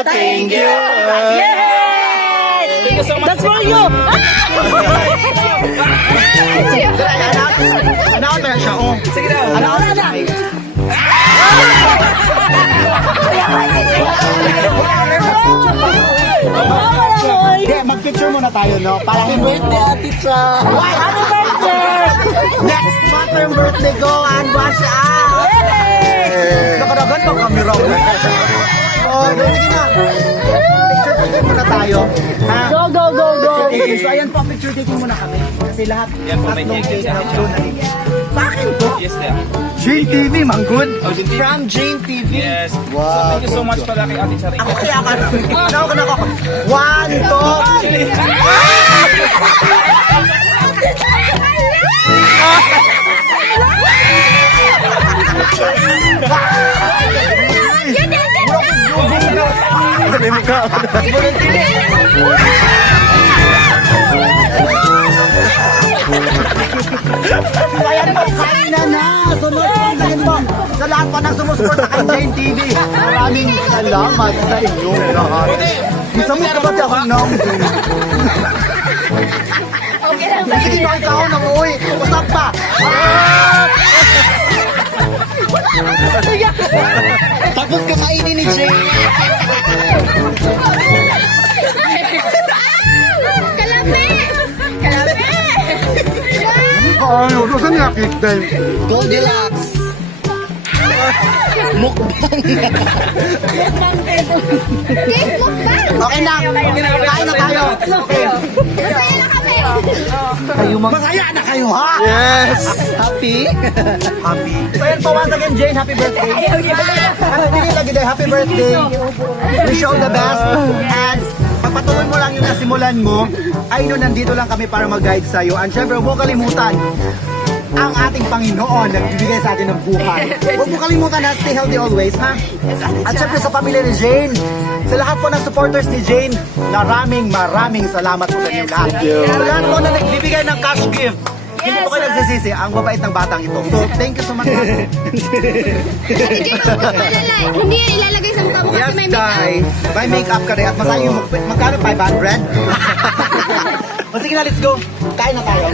Thank you. Yay! That's for you. Ano na siya? Oh. Sige daw. Ano na? Hindi, mag-picture muna tayo, no? Para happy birthday, Ate Cha. Happy birthday. Next month yung birthday ko and watch out. Nakadagan pa kami raw. Oh, sige na. Picture muna tayo. Ha? Go, go, go, go. So, ayan po, picture taking muna kami. Kasi lahat, tatlong cake na doon ay... Sa akin po? Yes, there. Jane TV, Manggod. Oh, Jane TV. From Jane TV. Yes. Wow. So, thank you so much pala kay Ate Charita. Ako kaya ka. Ako. 1, 2. Ayan po, kain na. Sunod po. Sa lahat po ng sumusuporta kay Jane TV. Maraming salamat sa inyong lahat. Isa mo ka ba di akong naong Jane? Sige na ikaw na mo, uy. Usap pa. Tapos kakainin ni Jane. Ano, saan nakikita yun? Goldilocks. Mukbang. Okay na. Kain na tayo. Masaya na kayo, ha? Yes! Happy? Happy. So yun po, once again, Jane, happy birthday. Happy lagi day, happy birthday. Wish you all the best. And pagpatuloy mo lang yung nasimulan mo, ay no, nandito lang kami para mag-guide sa'yo. And syempre, huwag mo kalimutan ang ating Panginoon na nagbibigay sa atin ng buhay. Huwag mo kalimutan na stay healthy always, ha? At syempre sa pamilya ni Jane, sa lahat po ng supporters ni Jane, maraming salamat po sa inyo lahat. Sa lahat po na nagbibigay ng cash gift, hindi po kayo nagsisisi, ang babait ng batang ito. So, thank you so much. Hindi yan ilalagay sa mukha mo kasi may makeup. May makeup ka rin at masaya yung magkano 500? O sige na, let's go. Kain na tayo.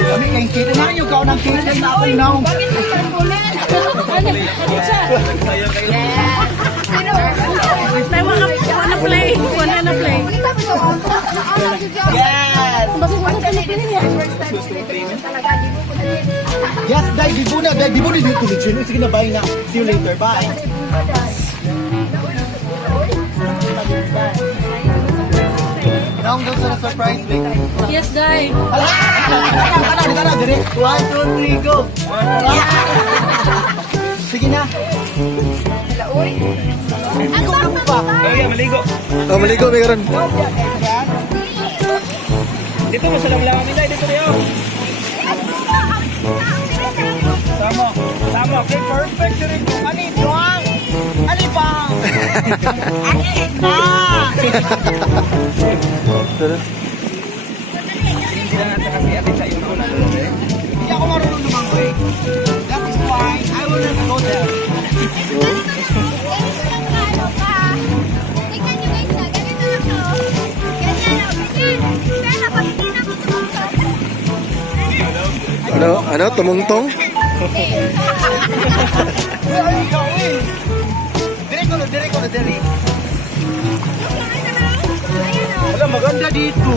Kami kayong cake. Unahan yung kao ng cake na ako now. Bakit mo tarbulan? Ano siya? May wanna play. Wanna play. Yes! Yes, Day, di mo na dito ni Jane. Sige na, bye na. See you later, bye. Naong daw sa surprise, babe. Yes, Day. Halika na, dire. 1, 2, 3, go! Sige na. Ikaw na mo pa. Oh, yeah, maligo. Oh, maligo, may karon. Dito mo sa lamlaman nila. Dito rin yun. Tama. Okay, perfect. Rin ko. Anibang! Anibang! Hindi na natin kasi Ate Cha yung una. Hindi ako marunong lumangoy. That is why I will not go there. Ano, tumungtong? Dire ko. Wala, maganda dito.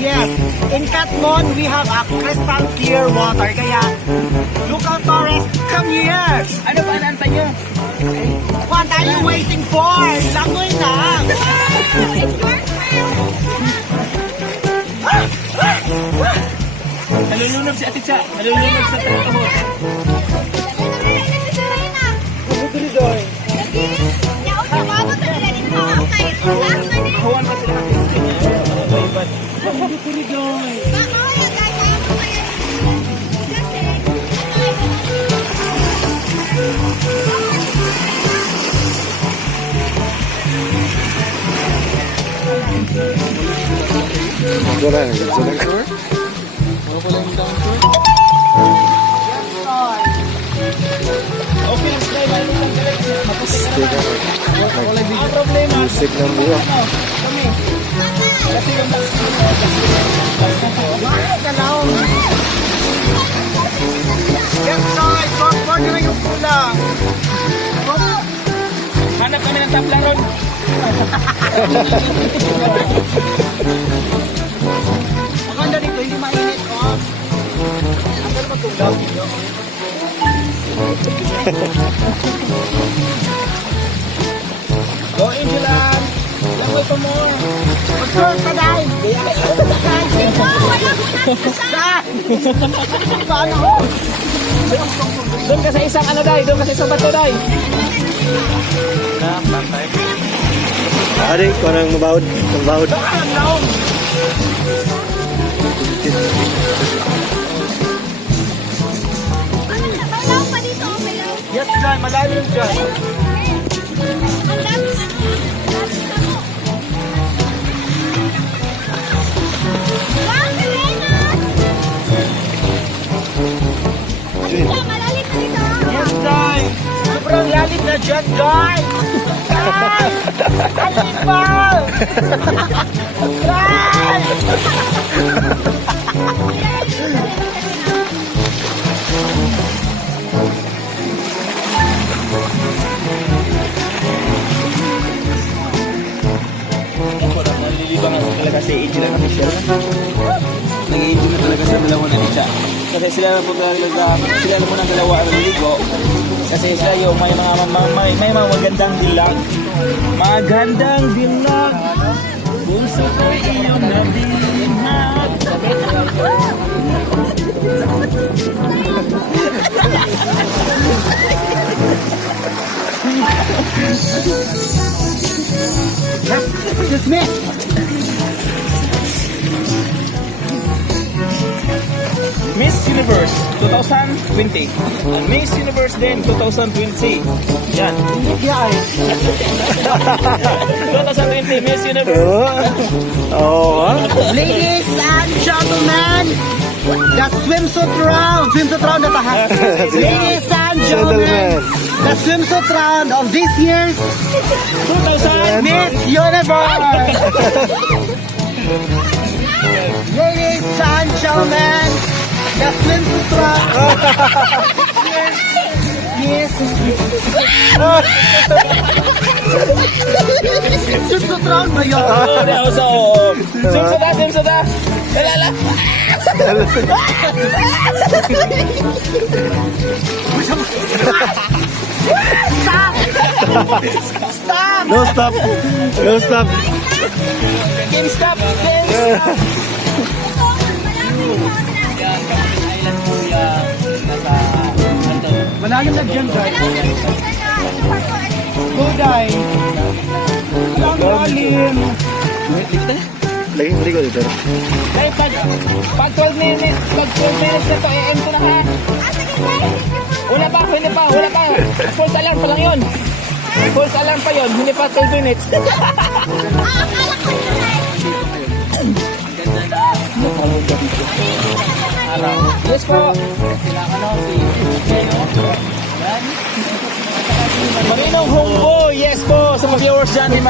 Yes, in Catmon, we have a crystal clear water. Kaya, local tourists, come here. Ano ba naantay nyo? What are you waiting for? Langoy lang. Nalulunod si Ate Cha. Nalulunod sa tuhod. Hawan pa sila Ate Cha. na. Diretso na. Okay, Sky. Mayroon kang diretso. Stick ako. Ang problema. Stick ng buwa. Kami. Kasi yung Yes, guys! Forward na yung kulang. hanap kami ng taplang ron. Maganda dito, hindi mainit. Oh. Ang ganda magtunggaw dito. Go, Angelan. Lang way pa more. Mag-short ka, Day! Paano? Doon ka sa isang ano, Day. Doon ka sa isang bato, Day. Ari, ko nang mabawod. Mabawod. May law pa dito, may law. Yes, guys, malalim dyan. Ang dami ano, wow, Serena! Malalim dito. Yes, guys! Sobrang lalim na dyan, guys! Guys! Animal! Guys! Ako na, nalilibangan ko talaga si Angelan at Michelle. Nag-i-enjoy na talaga sa dalawa na siya. Kasi sila na po talaga, sila na po ng dalawa ang naligo. Kasi sila yung may mga magandang dilag. Magandang dilag. Kung sa ko'y iyong nabinag. Excuse me! Miss Universe 2020. Miss Universe din 2020. Yan. Yeah, 2020 Miss Universe. Oo. ladies and gentlemen, the swimsuit round na tahan. Ladies and gentlemen, the swimsuit round of this year's 2000 Miss Universe. Ladies and gentlemen, the swimsuit round. Yes. Swimsuit round ba yun? Oh, so, simsuda. Lalala. Stop! Stop! No stop. No stop. Game stop. Malalim na dyan, guys. Go, guys. Ang lalim. Lagi ko dito. Hey, pag 12 minutes na to, i-end ko na ha. Wala pa. False alarm pa lang yun. False alarm pa yun, hindi pa 12 minutes. Yes po. Marinong Homeboy, yes po sa mga viewers dyan ni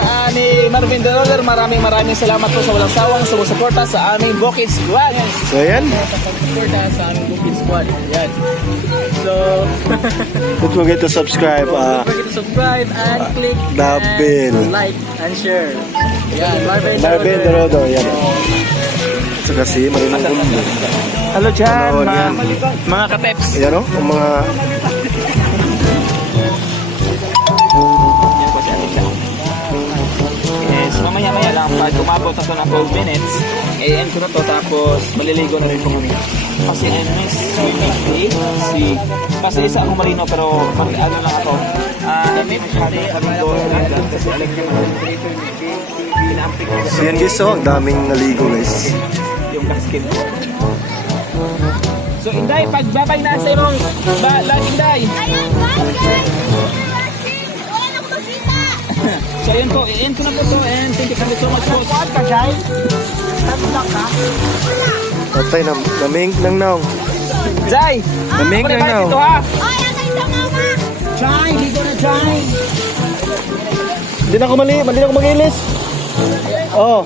Marvin the Roller, maraming salamat po sa walang sawang sumusuporta sa aming Bukid Squad. So yan. Suporta sa aming Bukid Squad. Yan. So, Don't forget to subscribe. don't forget to subscribe and click The bell. and like and share. Yan, Marvin the Rodo. Yan. So kasi marinang kulo. Hello dyan, Hello, mga kateps. Yan o. Ang mga... Yan po si Ate Cha. Yes, mamaya-maya lang pag umabot ako ng 12 minutes, i-end ko na to tapos maliligo na rin po kami. Kasi miss swimming day, kasi isa akong marino pero ano lang ako. May masyari maligo sa London kasi electric pinampik ko So yan guys, so ang daming naligo guys. yung basket ko. So Inday, pagbabay na sa imong Inday. Ayun, bye guys! Wala na akong makita! So ayun po, i-end ko na po to and thank you so much po. Saan ka, guys? Patay na, naming nang naong. Jai! Naming Ako na nang balik naong. dito ha! Ay, ano ito, mama? Try, dito na try. Hindi na ako mali, mali na ako mag-ilis. Oh.